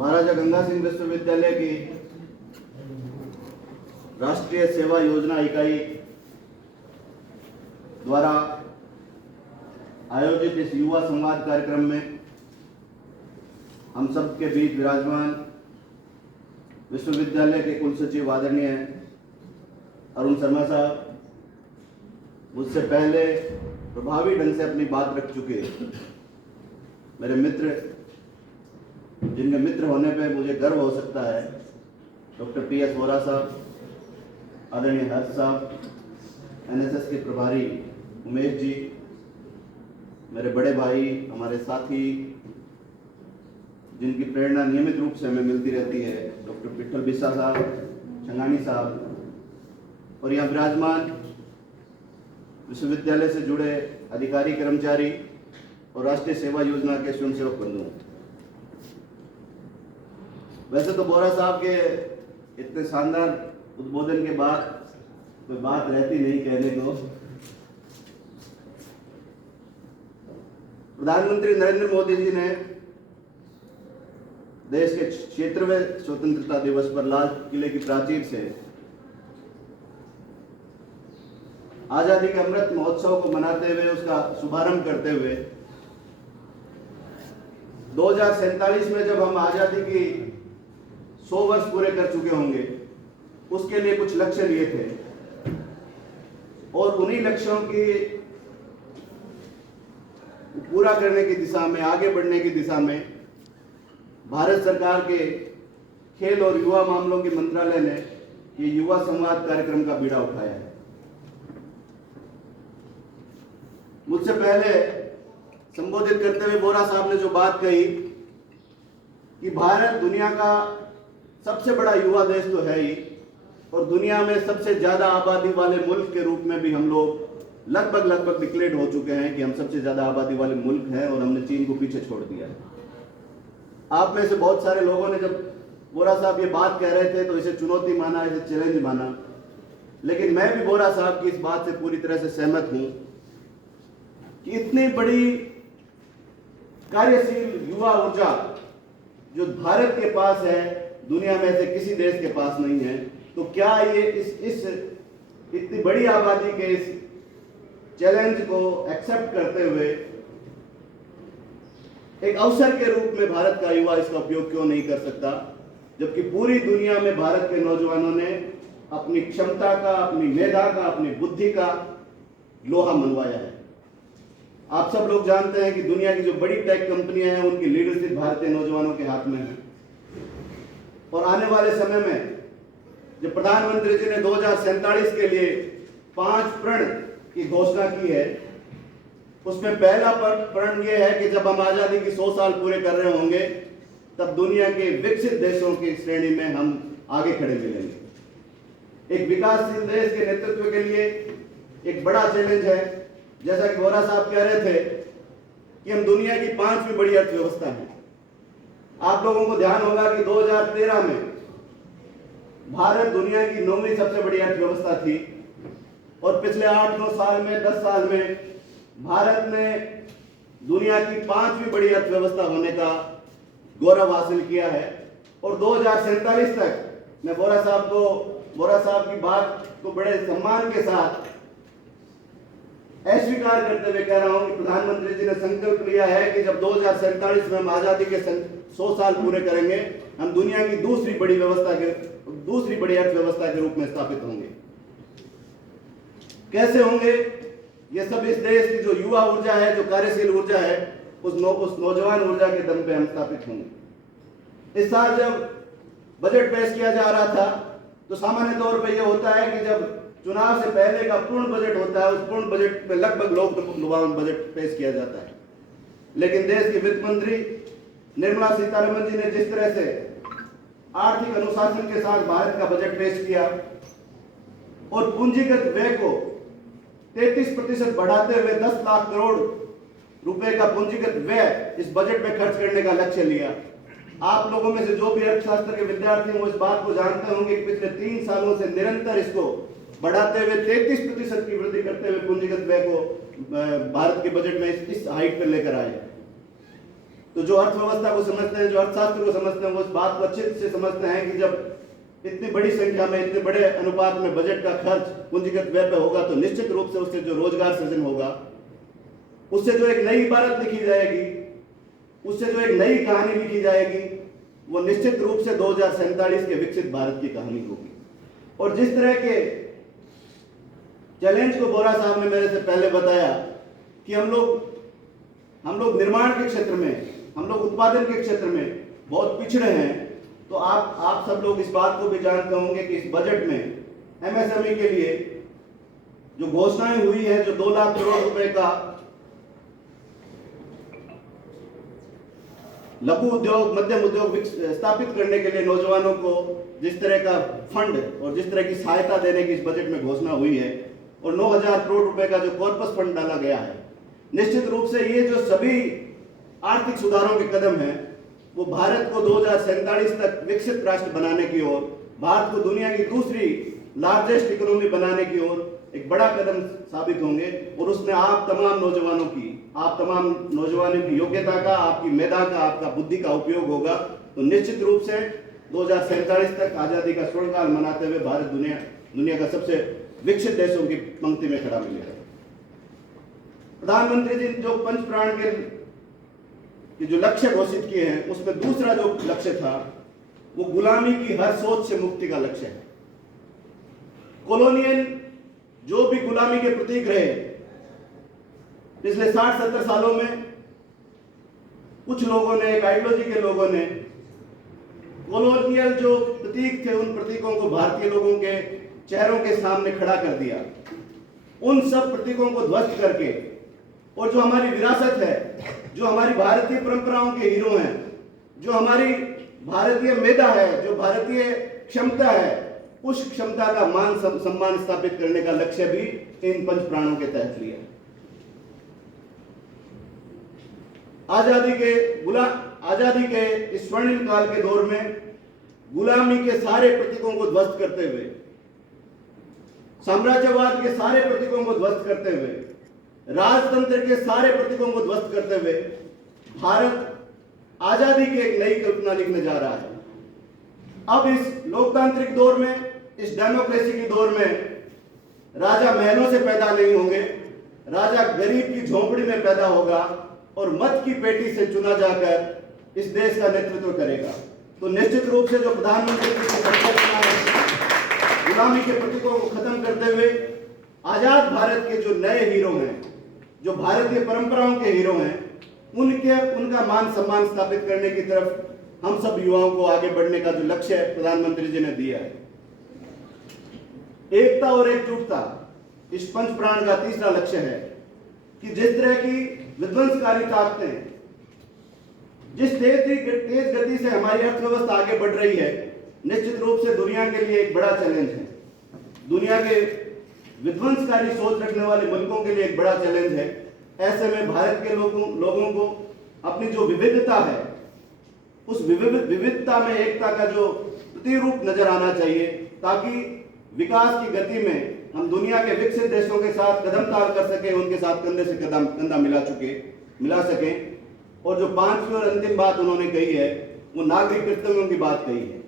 महाराजा गंगा सिंह विश्वविद्यालय की राष्ट्रीय सेवा योजना इकाई द्वारा आयोजित इस युवा संवाद कार्यक्रम में हम सब के बीच विराजमान विश्वविद्यालय के कुल सचिव आदरणीय अरुण शर्मा साहब, मुझसे पहले प्रभावी ढंग से अपनी बात रख चुके मेरे मित्र, जिनके मित्र होने पे मुझे गर्व हो सकता है, डॉक्टर PS वोरा साहब, आदरणीय हर्ष साहब, NSS के प्रभारी उमेश जी, मेरे बड़े भाई, हमारे साथी जिनकी प्रेरणा नियमित रूप से हमें मिलती रहती है, डॉक्टर पिट्ठल बिस्सा साहब, छंगानी साहब, और यहाँ विराजमान विश्वविद्यालय से जुड़े अधिकारी, कर्मचारी और राष्ट्रीय सेवा योजना के स्वयंसेवक बंधु। वैसे तो बोरा साहब के इतने शानदार उद्बोधन के बाद कोई बात रहती नहीं कहने को। प्रधानमंत्री नरेंद्र मोदी जी ने देश के 76वें स्वतंत्रता दिवस पर लाल किले की प्राचीर से आजादी के अमृत महोत्सव को मनाते हुए, उसका शुभारंभ करते हुए 2047 में जब हम आजादी की 100 वर्ष पूरे कर चुके होंगे, उसके लिए कुछ लक्ष्य लिए थे और उन्हीं लक्ष्यों की पूरा करने की दिशा में, आगे बढ़ने की दिशा में भारत सरकार के खेल और युवा मामलों के मंत्रालय ने ये युवा संवाद कार्यक्रम का बीड़ा उठाया है। मुझसे पहले संबोधित करते हुए बोरा साहब ने जो बात कही कि भारत दुनिया का सबसे बड़ा युवा देश तो है ही, और दुनिया में सबसे ज्यादा आबादी वाले मुल्क के रूप में भी हम लोग लगभग डिक्लेयर हो चुके हैं कि हम सबसे ज्यादा आबादी वाले मुल्क हैं और हमने चीन को पीछे छोड़ दिया है। आप में से बहुत सारे लोगों ने जब बोरा साहब ये बात कह रहे थे तो इसे चुनौती माना, इसे चैलेंज माना, लेकिन मैं भी बोरा साहब की इस बात से पूरी तरह से सहमत हूं कि इतनी बड़ी कार्यशील युवा ऊर्जा जो भारत के पास है, दुनिया में से किसी देश के पास नहीं है, तो क्या ये इस इतनी बड़ी आबादी के इस चैलेंज को एक्सेप्ट करते हुए एक अवसर के रूप में भारत का युवा इसका उपयोग क्यों नहीं कर सकता, जबकि पूरी दुनिया में भारत के नौजवानों ने अपनी क्षमता का, अपनी मेधा का, अपनी बुद्धि का लोहा मनवाया है। आप सब लोग जानते हैं कि दुनिया की जो बड़ी टेक कंपनियां हैं, उनकी लीडरशिप भारतीय नौजवानों के हाथ में है, और आने वाले समय में जो प्रधानमंत्री जी ने 2047 के लिए 5 प्रण की घोषणा की है, उसमें पहला प्रण यह है कि जब हम आजादी की 100 साल पूरे कर रहे होंगे, तब दुनिया के विकसित देशों की श्रेणी में हम आगे खड़े मिलेंगे। एक विकासशील देश के नेतृत्व के लिए एक बड़ा चैलेंज है। जैसा कि बोरा साहब कह रहे थे कि हम दुनिया की 5वीं बड़ी अर्थव्यवस्था हैं। आप लोगों को ध्यान होगा कि 2013 में भारत दुनिया की 9वीं सबसे बड़ी अर्थव्यवस्था थी, और पिछले 8-9 साल में, 10 साल में भारत ने दुनिया की 5वीं बड़ी अर्थव्यवस्था होने का गौरव हासिल किया है। और 2047 तक मैं बोरा साहब की बात को बड़े सम्मान के साथ अस्वीकार करते हुए कह रहा हूं कि प्रधानमंत्री जी ने संकल्प लिया है कि जब 2047 में हम आजादी के 100 साल पूरे करेंगे, हम दुनिया की दूसरी बड़ी अर्थव्यवस्था के रूप में स्थापित होंगे। कैसे होंगे? ये सब इस देश की जो युवा ऊर्जा है, जो कार्यशील ऊर्जा है, उस नौजवान ऊर्जा के दम पे हम स्थापित होंगे। इस साल जब बजट पेश किया जा रहा था, तो सामान्य तौर पे ये होता है कि जब चुनाव से पहले का पूर्ण बजट होता है, उस पूर्ण बजट में लगभग लोक बजट पेश किया जाता है। लेकिन देश की वित्त मंत्री निर्मला सीतारमण जी ने जिस तरह से आर्थिक अनुशासन के साथ भारत का बजट पेश किया और पूंजीगत व्यय को 33% बढ़ाते हुए 10 लाख करोड़ रुपए का पूंजीगत व्यय इस बजट में खर्च करने का लक्ष्य लिया। आप लोगों में से जो भी अर्थशास्त्र के विद्यार्थी हैं, वो इस बात को जानते होंगे कि पिछले 3 सालों से निरंतर इसको बढ़ाते हुए 33% की वृद्धि करते हुए पूंजीगत व्यय को भारत के बजट में इस हाइट पर लेकर आए। तो जो अर्थव्यवस्था को समझते हैं, जो अर्थशास्त्र को समझते हैं, वो इस बात को अच्छे से समझते हैं कि जब इतनी बड़ी संख्या में, इतने बड़े अनुपात में बजट का खर्च पूंजीगत व्यय पे होगा तो निश्चित रूप से उससे जो रोजगार सृजन होगा, उससे जो एक नई इबारत लिखी जाएगी, उससे जो एक नई कहानी लिखी जाएगी, वो निश्चित रूप से 2047 के विकसित भारत की कहानी होगी। और जिस तरह के चैलेंज को बोरा साहब ने मेरे से पहले बताया कि हम लोग निर्माण के क्षेत्र में, हम लोग उत्पादन के क्षेत्र में बहुत पिछड़े हैं, तो आप सब लोग इस बात को भी जानते होंगे कि इस बजट में एमएसएमई के लिए जो घोषणाएं हुई है, जो 2 लाख करोड़ रुपए का लघु उद्योग, मध्यम उद्योग स्थापित करने के लिए नौजवानों को जिस तरह का फंड और जिस तरह की सहायता देने की इस बजट में घोषणा हुई है, और 9,000 करोड़ रुपए का जो कॉर्पस फंड डाला गया है, निश्चित रूप से ये जो सभी आर्थिक सुधारों के कदम हैं, वो भारत को 2047 तक विकसित राष्ट्र बनाने की ओर, भारत को दुनिया की दूसरी लार्जेस्ट इकोनॉमी बनाने की ओर एक बड़ा कदम साबित होंगे। और उसमें आप तमाम नौजवानों की योग्यता का, आपकी मेधा का, आपका बुद्धि का उपयोग होगा, तो निश्चित रूप से 2047 तक आजादी का स्वर्णकाल मनाते हुए भारत दुनिया का सबसे विकसित देशों की पंक्ति में खड़ा मिलेगा। प्रधानमंत्री जी जो पंच प्राण के जो लक्ष्य घोषित किए हैं, उसमें दूसरा जो लक्ष्य था वो गुलामी की हर सोच से मुक्ति का लक्ष्य है। कॉलोनियल जो भी गुलामी के प्रतीक रहे पिछले 60-70 सालों में, कुछ लोगों ने, एक आइडियोलॉजी के लोगों ने कॉलोनियल जो प्रतीक थे, उन प्रतीकों को भारतीय लोगों के चेहरों के सामने खड़ा कर दिया। उन सब प्रतीकों को ध्वस्त करके, और जो हमारी विरासत है, जो हमारी भारतीय परंपराओं के हीरो हैं, जो हमारी भारतीय मेधा है, जो भारतीय क्षमता है, उस क्षमता का मान सम्मान स्थापित करने का लक्ष्य भी इन पंच प्राणों के तहत लिया। आजादी के इस स्वर्णिम काल के दौर में गुलामी के सारे प्रतीकों को ध्वस्त करते हुए, साम्राज्यवाद के सारे प्रतीकों को ध्वस्त करते हुए, राजतंत्र के सारे प्रतीकों को ध्वस्त करते हुए भारत आजादी की एक नई कल्पना लिखने जा रहा है। अब इस लोकतांत्रिक दौर में, इस डेमोक्रेसी के दौर में राजा महलों से पैदा नहीं होंगे, राजा गरीब की झोंपड़ी में पैदा होगा और मत की पेटी से चुना जाकर इस देश का नेतृत्व करेगा। तो निश्चित रूप से जो प्रधानमंत्री की संकल्पना है, गुलामी के प्रतीकों को खत्म करते हुए आजाद भारत के जो नए हीरो हैं, जो भारतीय परंपराओं के हीरो हैं, उनका मान सम्मान स्थापित करने की तरफ हम सब युवाओं को आगे बढ़ने का जो लक्ष्य प्रधानमंत्री जी ने दिया है। एकता और एकजुटता इस पंच प्राण का तीसरा लक्ष्य है कि जिस तरह की विध्वंसकारी ताकतें, जिस तेज गति से हमारी अर्थव्यवस्था आगे बढ़ रही है, निश्चित रूप से दुनिया के लिए एक बड़ा चैलेंज है। दुनिया के विध्वंसकारी सोच रखने वाले मुल्कों के लिए एक बड़ा चैलेंज है। ऐसे में भारत के लोगों को अपनी जो विविधता है, उस विविधता में एकता का जो प्रतिरूप नजर आना चाहिए, ताकि विकास की गति में हम दुनिया के विकसित देशों के साथ कदम ताल कर सके, उनके साथ कंधे से कंधा मिला सकें। और जो 5वीं और अंतिम बात उन्होंने कही है, वो नागरिक कर्तव्यों की बात कही है।